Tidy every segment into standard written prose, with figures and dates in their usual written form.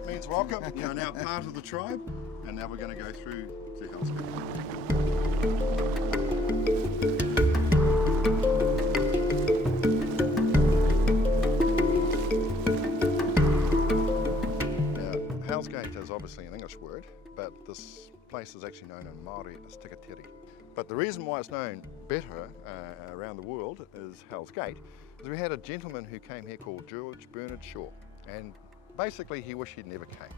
that means welcome. You are now part of the tribe, and now we're going to go through to Hell's Gate. Now, Hell's Gate is obviously an English word, but this place is actually known in Māori as Tikateri. But the reason why it's known better around the world is Hell's Gate is we had a gentleman who came here called George Bernard Shaw, and basically he wished he'd never came.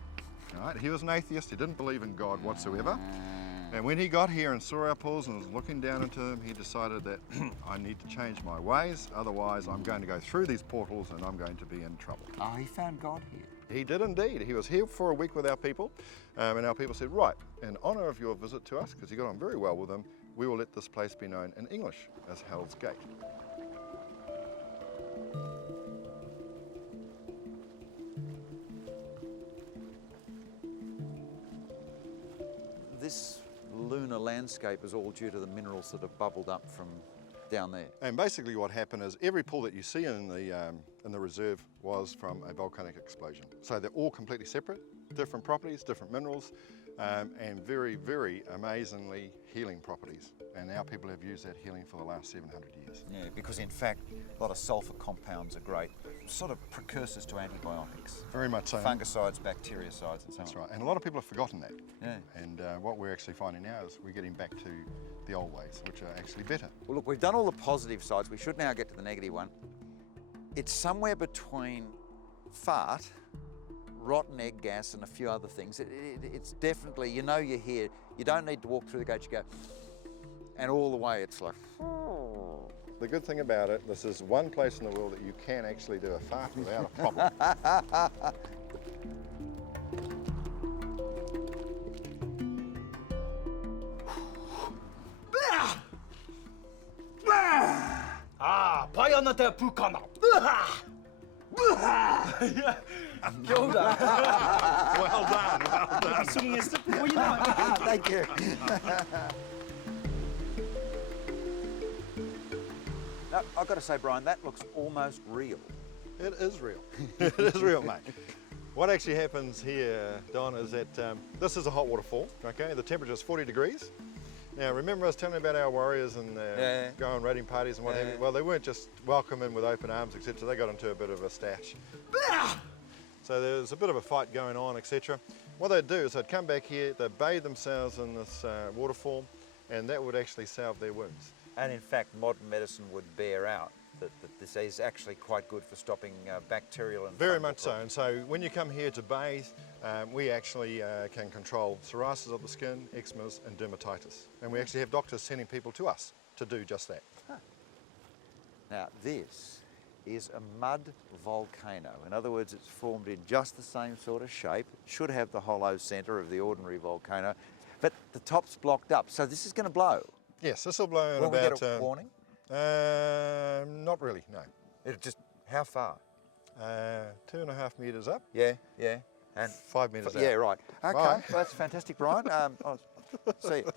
Right? He was an atheist, he didn't believe in God whatsoever, and when he got here and saw our pools and was looking down into them, he decided that I need to change my ways, otherwise I'm going to go through these portals and I'm going to be in trouble. Oh, he found God here. He did indeed. He was here for a week with our people, and our people said, right, in honour of your visit to us, because he got on very well with them, we will let this place be known in English as Hell's Gate. This lunar landscape is all due to the minerals that have bubbled up from down there. And basically what happened is every pool that you see in the reserve was from a volcanic explosion. So they're all completely separate, different properties, different minerals, and very, very amazingly healing properties. And our people have used that healing for the last 700 years. Yeah, because in fact, a lot of sulphur compounds are great, sort of precursors to antibiotics. Very much so. Fungicides, bactericides and so on. That's right, and a lot of people have forgotten that. Yeah. And what we're actually finding now is we're getting back to the old ways, which are actually better. Well, look, we've done all the positive sides. We should now get to the negative one. It's somewhere between fart, rotten egg gas and a few other things. It's definitely, you know you're here. You don't need to walk through the gate, you go, and all the way it's like, The good thing about it, this is one place in the world that you can actually do a fart without a problem. Pai ana te pūkana. Kia ora. Well done, well done. Swinging a step before you know it. thank you. No, I've got to say, Brian, that looks almost real. It is real. It is real, mate. What actually happens here, Don, is that this is a hot waterfall, okay? The temperature is 40 degrees. Now, remember I was telling you about our warriors and go on raiding parties and what have you? Well, they weren't just welcome in with open arms, etc. They got into a bit of a stash. So there was a bit of a fight going on, etc. What they'd do is they'd come back here, they'd bathe themselves in this waterfall, and that would actually salve their wounds. And in fact, modern medicine would bear out that this is actually quite good for stopping bacterial and Very fungal much so. problems. And so when you come here to bathe, we actually can control psoriasis of the skin, eczemas and dermatitis. And we actually have doctors sending people to us to do just that. Huh. Now this is a mud volcano. In other words, it's formed in just the same sort of shape. It should have the hollow centre of the ordinary volcano, but the top's blocked up. So this is going to blow. Yes, this will blow in Will about... we get a warning? Not really, no. It just, how far? 2.5 metres up, Yeah, yeah. And 5 metres out. yeah, right. Okay, Bye. well, that's fantastic, Brian. I'll see you.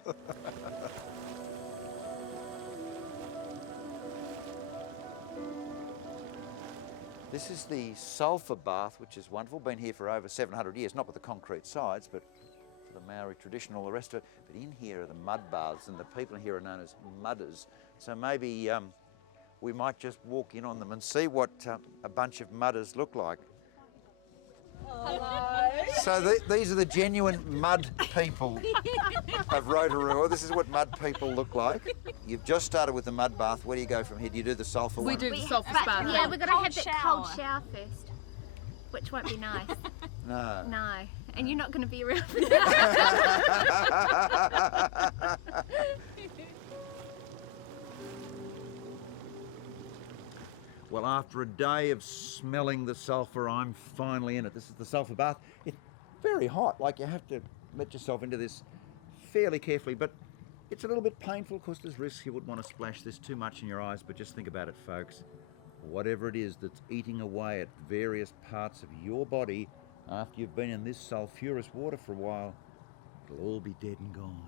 This is the sulphur bath, which is wonderful. Been here for over 700 years, not with the concrete sides, but for the Maori tradition, all the rest of it. But in here are the mud baths, and the people here are known as mudders. So maybe we might just walk in on them and see what a bunch of mudders look like. Hello. So these are the genuine mud people of Rotorua. This is what mud people look like. You've just started with the mud bath. Where do you go from here? Do you do the sulphur one? We do the sulphur bath. Yeah, we're going to have Cold that cold shower first, which won't be nice. No. No, and you're not going to be around. Well, after a day of smelling the sulphur, I'm finally in it. This is the sulphur bath. It's very hot, like you have to let yourself into this fairly carefully, but it's a little bit painful. Of course, there's risks. You wouldn't want to splash this too much in your eyes, but just think about it, folks. Whatever it is that's eating away at various parts of your body after you've been in this sulphurous water for a while, it'll all be dead and gone.